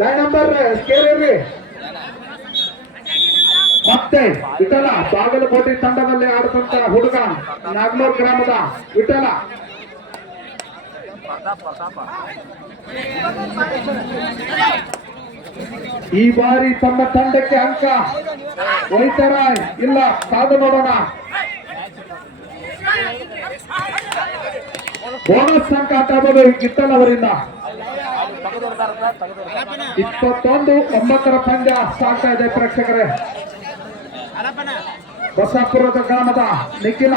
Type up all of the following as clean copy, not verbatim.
Line number ಕೇಳಿರಿ. ಮತ್ತೆ ವಿಠಲ ಬಾಗಲಕೋಟೆ ತಂಡದಲ್ಲಿ ಆಡುತ್ತಂತ ಹುಡುಗ ನಾಗನೂರ್ ಗ್ರಾಮದ ವಿಠಲ. ಈ ಬಾರಿ ತಮ್ಮ ತಂಡಕ್ಕೆ ಅಂಕ ಒಯ್ತಾರ ಇಲ್ಲ ಕಾದು ನೋಡೋಣ. ಬೋನಸ್ ಅಂಕ ಅಂತ ಆಗ್ಬೋದು ವಿಠಲ್ ಅವರಿಂದ. 21-9 ಪಂದ್ಯ ಸಾಗ್ತಾ ಇದೆ ಪ್ರೇಕ್ಷಕರೇ. ಬಸಾಪುರದ ಗ್ರಾಮದ ನಿಖಿಲ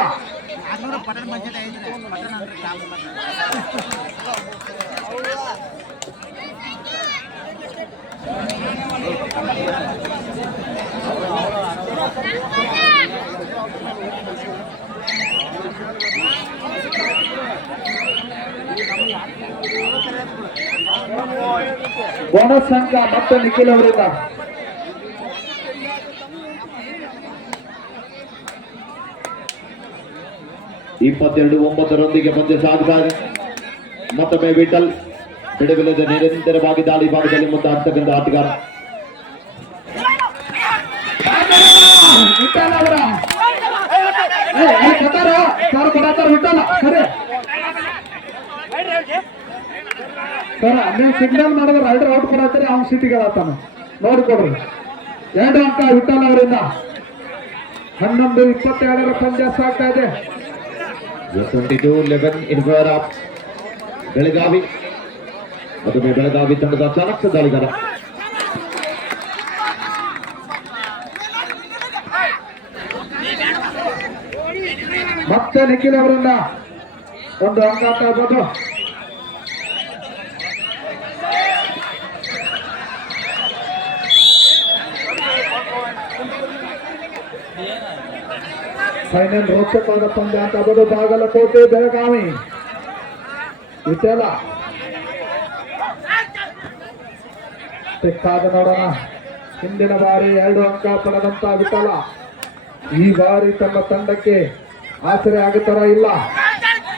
ಬೋನಸ್ ಅಂಕ ಮತ್ತೆ ನಿಖಿಲ್ ಅವರಿಂದ. ಇಪ್ಪತ್ತೆರಡು 9 ಪಂದ್ಯ ಸಾಗ್ತಾ ಇದೆ. ಮತ್ತೊಮ್ಮೆ ವಿಠಲ್ ಬಿಡುವಿಲ್ಲದೆ ನಿರಂತರವಾಗಿ ದಾಳಿ ಭಾಗದಲ್ಲಿ ಮುಂದಾಡ್ತಕ್ಕಂಥ ಆಟಗಾರ. ವಿಠಲ್ ಅವರ ವಿಠಲ ಸರ ನೀವು ಸಿಗ್ನಲ್ ಮಾಡಿದ್ರೆ ರೈಡರ್ ಔಟ್ ಕೊಡತ್ತೀರಿ, ಅವ್ನ ಸಿಟಿಗಳಾತಾನ ನೋಡ್ಕೊಡ್ರಿ. 2 ಅಂಕ ವಿಠಲ್ ಅವರಿಂದ. 11-22 ಪಂದ್ಯ ಸಾಗ್ತಾ ಇದೆ. 22-11 in favor of ಬೆಳಗಾವಿ. ಮತ್ತೊಮ್ಮೆ ಬೆಳಗಾವಿ ತಂಡದ ಚಾಣಕ್ಯ ದಾಳಿಗಾರ. ಮತ್ತೆ ನಿಖಿಲ್ ಅವರಿಂದ 1 ಅಂಕ ಅಂತ ಆಗ್ಬೋದು. ಫೈನಲ್ ರೋಚಕವಾದ ಪಂದ್ಯ ಅಂತ ಆಗ್ಬೋದು. ಬಾಗಲಕೋಟೆ ಬೆಳಗಾವಿ ವಿಠಲ ಕಾದು ನೋಡೋಣ. ಹಿಂದಿನ ಬಾರಿ 2 ಅಂಕ ಪಡೆದಂತ ವಿಠಲ ಈ ಬಾರಿ ತಮ್ಮ ತಂಡಕ್ಕೆ ಆಸರೆ ಆಗುತ್ತಾರ ಇಲ್ಲ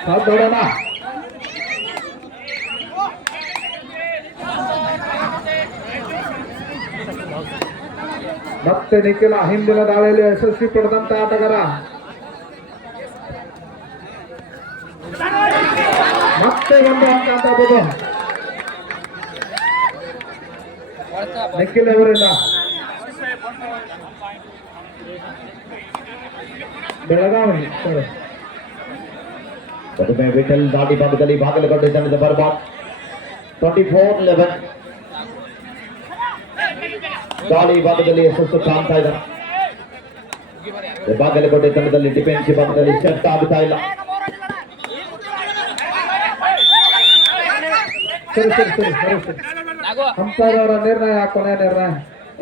ನೋಡೋಣ. ಮತ್ತೆ ನಿಖಿಲ ಹಿಂದಿನ ದಾಳಿಯಲ್ಲಿ ಯಶಸ್ವಿ ಪಡೆದಂತ ಆಟಗಾರ. ಮತ್ತೆ 1 ಅಂಕ ಅಂತ ಆಗ್ಬೋದು ನಿಖಿಲ್ ಅವರಿಂದ. ಬೆಳಗಾವಿ ಮತ್ತೊಮ್ಮೆ ವಿಠಲ್ ದಾಳಿ ಭಾಗದಲ್ಲಿ ಬಾಗಲಕೋಟೆ ತಂಡದ ಬರ್ಬಾದ್. 24-11 ದಾಳಿ ಭಾಗದಲ್ಲಿ ಯಶಸ್ಸು ಕಾಣ್ತಾ ಇದ್ದಾರೆ. ಬಾಗಲಕೋಟೆ ತಂಡದಲ್ಲಿ ಡಿಫೆನ್ಸಿವ್ ಭಾಗದಲ್ಲಿ ಸೆಟ್ ಆಗ್ತಾ ಇಲ್ಲ. ಅಂಪೈರ್ ಅವರ ನಿರ್ಣಯ, ಕೊನೆಯ ನಿರ್ಣಯ.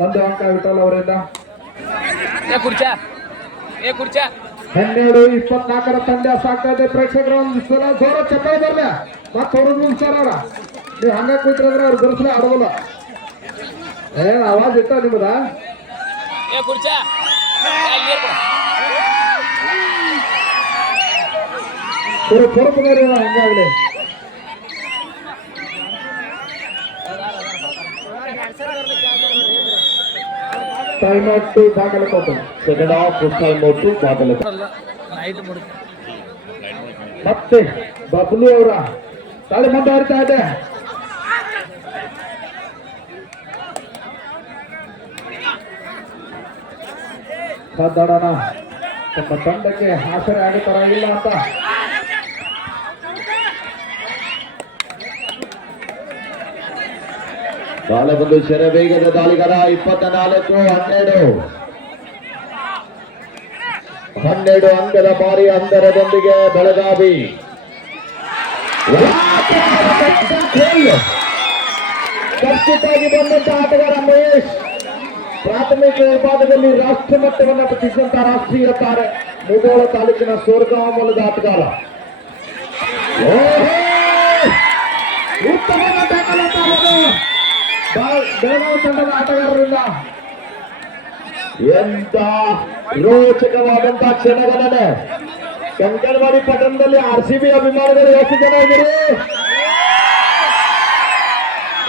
1 ಅಂಕ ವಿಠಲ್ ಅವರಿಂದ. 12-24 ಪಂದ್ಯ ಸಾಗ್ತಾ ಇದೆ ಪ್ರೇಕ್ಷಕರು. ಒಂದು ಸಲ ಜೋರ ಚಪ್ಪಾಳೆ ಬರ್ಲಿ ಮತ್ತೆ ಹೊರಗೆ ಮುಗಿಸ್ತಾರ ಅವ್ರ. ನೀವು ಹಂಗ ಕೂತ್ರಂದ್ರೆ ಅವ್ರು ಗರ್ಸ್ಲೆ ಆಡೋಲ್ಲ. ಆವಾಜ್ ಇಟ್ಟ ನಿಮ್ಮದ ಹೊರಪುಗಾರಿ ಹಂಗಾಗ್ಲಿ. Time out to Bagalkot. Second half time out to Bagalkot. ಮತ್ತೆ ಬಬ್ಲು ಅವರ ತಾಳಿ ಮುಂದುವರಿತಾ ಇದೆ. ಕಾದಾಡೋಣ ತಮ್ಮ ತಂಡಕ್ಕೆ ಆಸರೆ ಆಗುತ್ತಾರ ಇಲ್ಲ ಅಂತ. ಬಾಳ ಬಂದು ಶರವೇಗದ ದಾಳಿಗಾರ. 24-12 ಅಂಕದ ಭಾರಿ ಅಂತರದೊಂದಿಗೆ ಬೆಳಗಾವಿ. ಖಚಿತವಾಗಿ ಬಂದಂತ ಆಟಗಾರ ಮಹೇಶ್. ಪ್ರಾಥಮಿಕ ವಿಭಾಗದಲ್ಲಿ ರಾಷ್ಟ್ರ ಮಟ್ಟವನ್ನು ಪ್ರತಿಸಿದಂತ ರಾಷ್ಟ್ರೀಯ ತಾರೆ. ಮುಧೋಳ ತಾಲೂಕಿನ ಸೋರ್ಗಾಂವ ಮೂಲದ ಆಟಗಾರ. ಉತ್ತಮ ಬೆಳಗಾವಿ ತಂಡದ ಆಟಗಾರರಿಂದ. ಎಂತ ರೋಚಕವಾದಂತಹ ಕ್ಷಣಗಳನ್ನೇ ಕಂಕನವಾಡಿ ಪಟ್ಟಣದಲ್ಲಿ RCB ಅಭಿಮಾನಿಗಳು ಎಷ್ಟು ಜನ ಇದ್ದೀರಿ?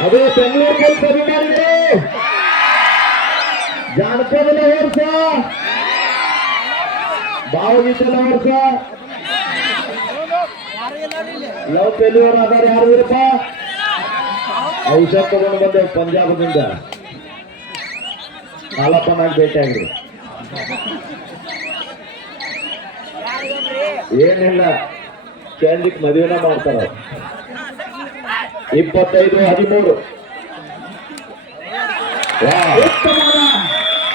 ಅದೇ ಬೆಂಗಳೂರು ಬುಲ್ಸ್ ಅಭಿಮಾನಿಗಳು ಜಾನಪದ ಲವರ್ಸ ಭಾವಗೀತೆ ಲವರ್ಸ ಲವ್ ಫೇಲ್ಯೂರ್ ಆಧಾರ ಯಾರು ಇರಪ್ಪ ಔಷಧ ತಗೊಂಡು ಬಂದೆ ಪಂಜಾಬದಿಂದ ಹಾಲಪ್ಪನಾಗಿ ಭೇಟಿಯಾಗ್ರಿ ಏನಿಲ್ಲ ಕ್ಯಾಂಡಿಕ್ ಮದುವೆನ ಮಾಡ್ತಾರ 25-13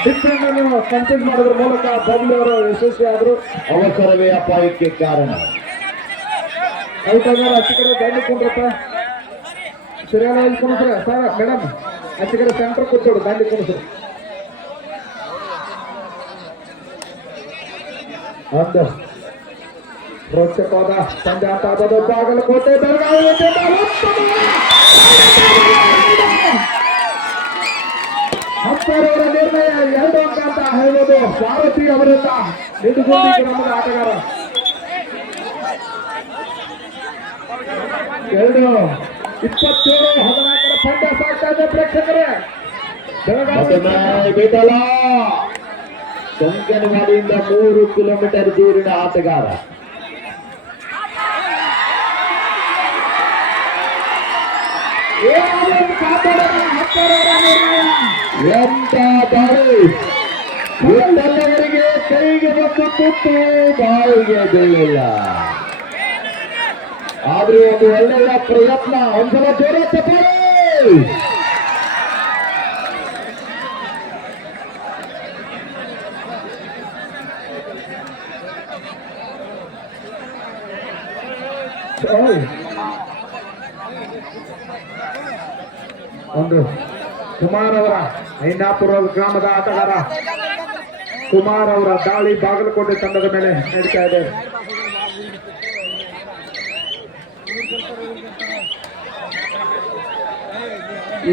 ಡಿಫೆಂಡ್ ಅನ್ನು ಕಂಟೆಂಟ್ ಮಾಡೋದ್ರ ಮೂಲಕ ಬಬ್ಲಿ ಅವರು ಯಶಸ್ವಿ ಆದ್ರು. ಅವಸರವೇ ಅಪಾಯಕ್ಕೆ ಕಾರಣ. ಐತಾಗ ಅಚ್ಚಿ ಕಡೆ ದಂಡಿ ಕುಂಡ್ರಪ್ಪ ಸರಿಯಾದ ಕುಣಿಸ್ರ ಸರ್ ಮೇಡಮ್ ಅಚ್ಚಿ ಕಡೆ ಸೆಂಟರ್ ಕೂತ್ಕೊಡು ದಂಡಿ ಕುಣಿಸ್ರು ಒಂದು ರೋಚಕವಾದ ಪಂದ್ಯಾಟ ಆದದ್ದು ಬಾಗಲಕೋಟೆ ಬೆಳಗಾವಿ ಅಂಪೈರವರ ನಿರ್ಣಯ 2 ಅಂಕ ಅಂತ ಹೇಳೋದು ಭಾರತೀಯ ಅವರಿಂದ ನಿಡುಗುಂದಿಗೆ ನಮ್ಮದ ಆಟಗಾರ 2-27-14 ಪಂದ್ಯ ಸಾಗ್ತಾ ಇದೆ ಪ್ರೇಕ್ಷಕರೇ. ಬೆಳಗಾವಿ ಬೇಟಲ್ಲ ಕಂಕನವಾಡಿಯಿಂದ 3 ಕಿಲೋಮೀಟರ್ ದೂರಿನ ಆಟಗಾರ ಎಂತ ದಾಳಿ ಎಲ್ಲವರಿಗೆ ಕೈಗೆ ಬಂದು ತುತ್ತು ಬಾಯಿಗೆ ಬೀಳಿಲ್ಲ. ಆದ್ರೆ ಒಂದು ಒಳ್ಳೆಯ ಪ್ರಯತ್ನ ಒಂದ್ಸಲ ಜೋರ ಚಪ್ಪಾಳೆ. ಒಂದು ಕುಮಾರ್ ಅವರ ಐನಾಪುರ ಗ್ರಾಮದ ಆಟಗಾರ ಕುಮಾರ್ ಅವರ ದಾಳಿ ಬಾಗಲಕೋಟೆ ತಂಡದ ಮೇಲೆ ನಡೀತಾ ಇದೆ.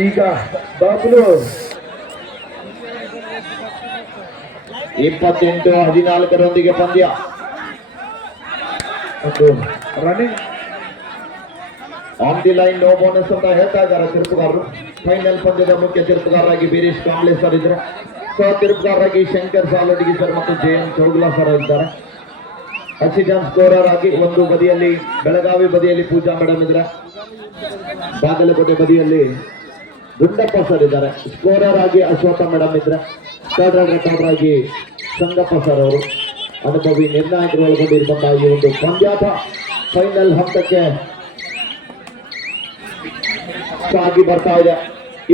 ಈಗ ಬಬ್ಲು 28-14 ಪಂದ್ಯ running on the line no bonus ಅಂತ ಹೇಳ್ತಾ ಇದ್ದಾರೆ ತೀರ್ಪುಗಾರರು. ಫೈನಲ್ ಪಂದ್ಯದ ಮುಖ್ಯ ತೀರ್ಪುಗಾರರಾಗಿ ಬೀರೇಶ್ ಕಾಂಬ್ಳೆ ಸರ್ ಇದ್ದಾರೆ. ಸಹ ತೀರ್ಪುಗಾರರಾಗಿ ಶಂಕರ್ ಸಾಲಟಗಿ ಸರ್ ಮತ್ತು ಜಯಂತ್ ಚೌಗುಲಾ ಸರ್ ಇದ್ದಾರೆ. ಅಸಿಸ್ಟೆಂಟ್ ಸ್ಕೋರರ್ ಆಗಿ ಒಂದು ಬದಿಯಲ್ಲಿ ಬೆಳಗಾವಿ ಬದಿಯಲ್ಲಿ ಪೂಜಾ ಮೇಡಮ್ ಇದ್ದಾರೆ. ಬಾಗಲಕೋಟೆ ಬದಿಯಲ್ಲಿ ಗುಂಡಪ್ಪ ಸರ್ ಇದ್ದಾರೆ. ಸ್ಕೋರರ್ ಆಗಿ ಅಶ್ವಥ ಮೇಡಮ್ ಇದ್ದಾರೆ. ಥರ್ಡ್ ರೆಕಾರ್ಡರ್ ಆಗಿ ಸಂಗಪ್ಪ ಸರ್ ಅವರು ಅನುಭವಿ ನಿರ್ಣಾಯಕರು ಒಳಗೊಂಡಿರುವಂತಹ ಈ ಒಂದು ಪಂದ್ಯಾಟ ಫೈನಲ್ ಹಂತಕ್ಕೆ ಸಾಗಿ ಬರ್ತಾ ಇದೆ.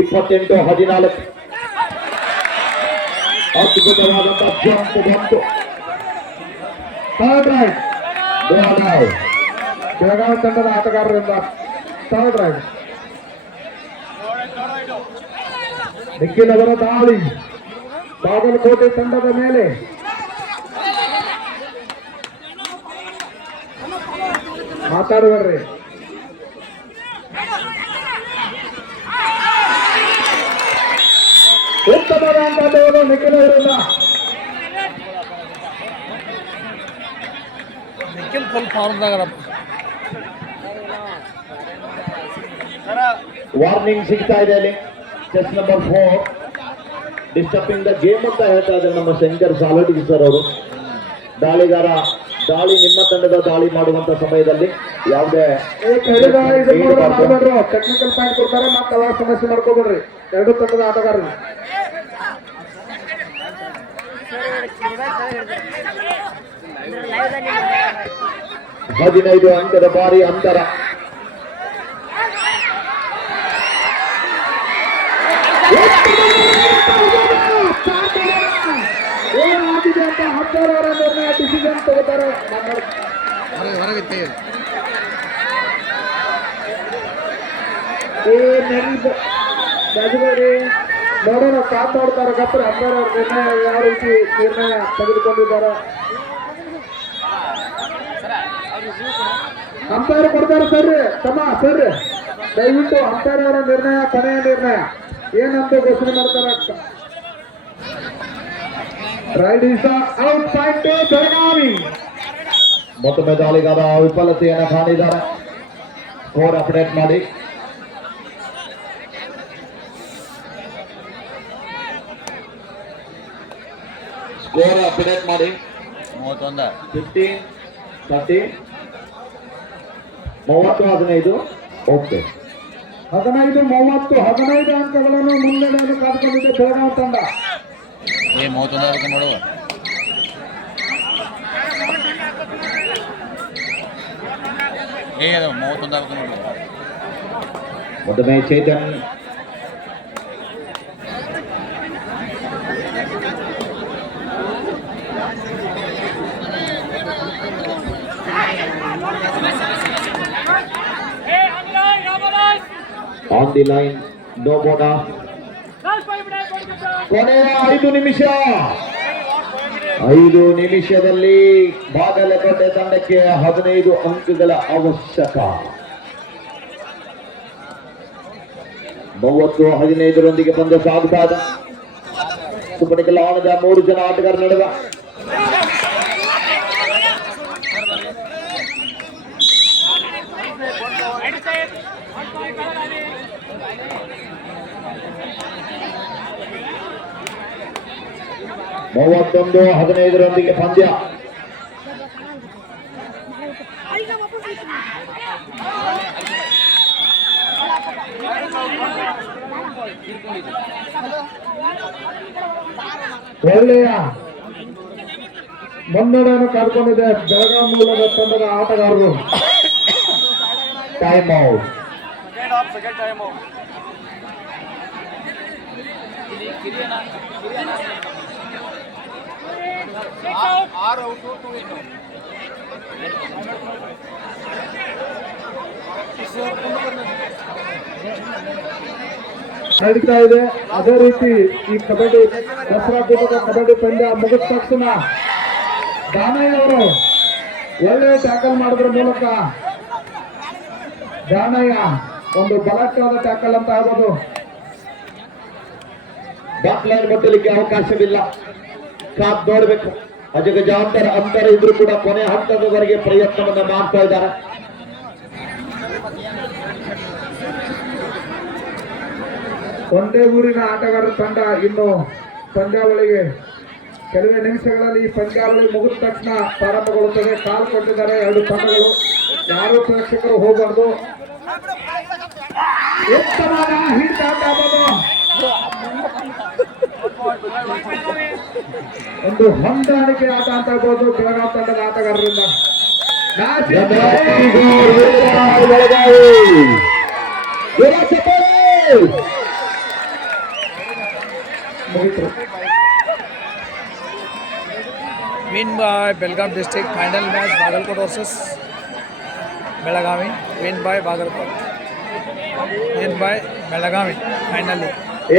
28-14 ಅದ್ಭುತವಾದಂತಹ ಜಂಪ್ ಬಂತು. ಥರ್ಡ್ ರೈಡ್ ಬೆಳಗಾವಿ ತಂಡದ ಆಟಗಾರರಿಂದ ಥರ್ಡ್ ರೈಡ್ ನಿಖಿಲ್ ಅವರ ದಾಳಿ ಬಾಗಲಕೋಟೆ ತಂಡದ ಮೇಲೆ ಮಾತಾಡುವರ್ರಿ. ಉತ್ತಮವಾದಂತಹ ನಿಖಿಲ್ ಅವರಿಂದ ವಾರ್ನಿಂಗ್ ಸಿಗ್ತಾ ಇದೆ ಅಲ್ಲಿ. Chess number 4 disturbing the game ಅಂತ ಹೇಳ್ತಾ ಇದ್ದಾರೆ ನಮ್ಮ ಶಂಕರ್ ಸಾಲಟಗಿ ಸರ್ ಅವರು. ದಾಳಿಗಾರ ದಾಳಿ ನಿಮ್ಮ ತಂಡದ ದಾಳಿ ಮಾಡುವಂತ ಸಮಯದಲ್ಲಿ ಯಾವುದೇ ಟೆಕ್ನಿಕಲ್ ಪಾಯಿಂಟ್ ಕೊಡ್ತಾರೆ. ಮತ್ತೆ ಅವಾಗ ಸಮಸ್ಯೆ ಮಾಡ್ಕೋಬೇಡ್ರಿ ಎರಡು ತಂಡದ ಆಟಗಾರರು. ಹದಿನೈದು ಅಂಕದ ಭಾರಿ ಅಂತರ. ಏನಾಗಿದೆ ಅಂತ ಹತ್ತಾರವರ ನಿರ್ಣಯ ಡಿಸಿಷನ್ ತಗೋತಾರೆ. ನೋಡೋಣ ಕಾತ್ ನೋಡ್ತಾರೆ ಗಪ್ರ ಹತ್ತಾರವರ ನಿರ್ಣಯ ಯಾವ ರೀತಿ ನಿರ್ಣಯ ತೆಗೆದುಕೊಂಡಿದ್ದಾರೆ. ಅಂಪೈರ್ ಕೊಡ್ತಾರೆ ಸರ್ರಿ ತಮ್ಮ ಸರ್ರಿ ದಯವಿಟ್ಟು ಅಂಪೈರ್ ಅವರ ನಿರ್ಣಯ ಕೊನೆಯ ನಿರ್ಣಯ ಏನಂತ ಘೋಷಣೆ ಮಾಡ್ತಾರೆ. Raid is out point Belagavi. ಮತ್ತೊಮ್ಮೆ ದಾಳಿಗಾರ ವಿಫಲತೆಯನ್ನು ಕಾಣಿದ್ದಾರೆ. ಸ್ಕೋರ್ ಅಪ್ಡೇಟ್ ಮಾಡಿ. ಸ್ಕೋರ್ ಅಪ್ಡೇಟ್ ಮಾಡಿ 31 15 30 30-15 ಓಕೆ 15 ಅಂಕಗಳನ್ನು ಮುನ್ನಡೆಯನ್ನು ಕಾದುಕೊಂಡಿದೆ ಬೆಳಗಾವಿ ತಂಡ. ಏ 31 ಆಗುತ್ತೆ ನೋಡುವ. ಏ ಅದು 31 ಆಗುತ್ತೆ ನೋಡುವ. ಮೊದಲನೇ Chetan on the line, no bonus. ಕೊನೆಯ 5 ನಿಮಿಷ, 5 ನಿಮಿಷದಲ್ಲಿ ಬಾಗಲಕೋಟೆ ತಂಡಕ್ಕೆ 15 ಅಂಕಗಳ ಅವಶ್ಯಕ. 30-15 ಪಂದ್ಯ ಸಾಗುತ್ತಾ ಇದೆ. ಸುಪಣಿಕಲ್ ಆಣದ 3 ಜನ ಆಟಗಾರ ನಡೆದ. ಮೂವತ್ತೊಂದು 15 ಪಂದ್ಯ. ಒಳ್ಳೆಯ ಮುನ್ನಡೆಯನ್ನು ಕಾದುಕೊಂಡಿದೆ ಬೆಳಗಾವಿ ಮೂಲದ ತಂಡದ ಆಟಗಾರರು. Time out. ನಡೀತಾ ಇದೆ. ಅದೇ ರೀತಿ ಈ ಕಬಡ್ಡಿ ದಸರಾ ಕೂಟದ ಕಬಡ್ಡಿ ಪಂದ್ಯ ಮುಗಿದ ತಕ್ಷಣ ದಾನಯ್ಯ ಅವರು ಒಳ್ಳೆಯ ಟ್ಯಾಕಲ್ ಮಾಡೋದ್ರ ಮೂಲಕ ದಾನಯ್ಯ ಒಂದು ಬಲಟ್ಟಾದ ಟ್ಯಾಕಲ್ ಅಂತ ಆಗ್ಬೋದು. ಡಾಟ್ ಲೈನ್ ಮುಟ್ಟಲಿಕ್ಕೆ ಅವಕಾಶವಿಲ್ಲ, ಕಾದ್ ನೋಡಬೇಕು. ಅಜಗಜಾಂತರ ಅಂತರ ಇದ್ರೂ ಕೂಡ ಕೊನೆ ಹಂತದವರೆಗೆ ಪ್ರಯತ್ನವನ್ನ ಮಾಡ್ತಾ ಇದ್ದಾರೆ. ಒಂದೇ ಊರಿನ ಆಟಗಾರರ ತಂಡ ಇನ್ನು ಪಂದ್ಯಾವಳಿಗೆ ಕೆಲವೇ ನಿಮಿಷಗಳಲ್ಲಿ ಈ ಪಂದ್ಯಾವಳಿ ಮುಗಿದ ತಕ್ಷಣ ಪ್ರಾರಂಭಗೊಳ್ಳುತ್ತದೆ. ಕಾಲು ಕೊಟ್ಟಿದ್ದಾರೆ 2 ತಂಡಗಳು. ಯಾರು ಪ್ರೇಕ್ಷಕರು ಹೋಗಬಾರ್ದು. ಉತ್ತಮವಾದ ಹಿಟ್ ಆಟ ಆಗೋದು. ಒಂದು ಹೊಂದಾಣಿಕೆ ಆಟ ಅಂತ ಹೇಳ್ಬೋದು ಬೆಳಗಾವಿ ತಂಡದ ಆಟಗಾರರಿಂದ. ಮುಗಿತು. Win by Belgaum district. Final match Bagalkot versus Belagavi. Win by Bagalkot. Win by Belagavi. Finally.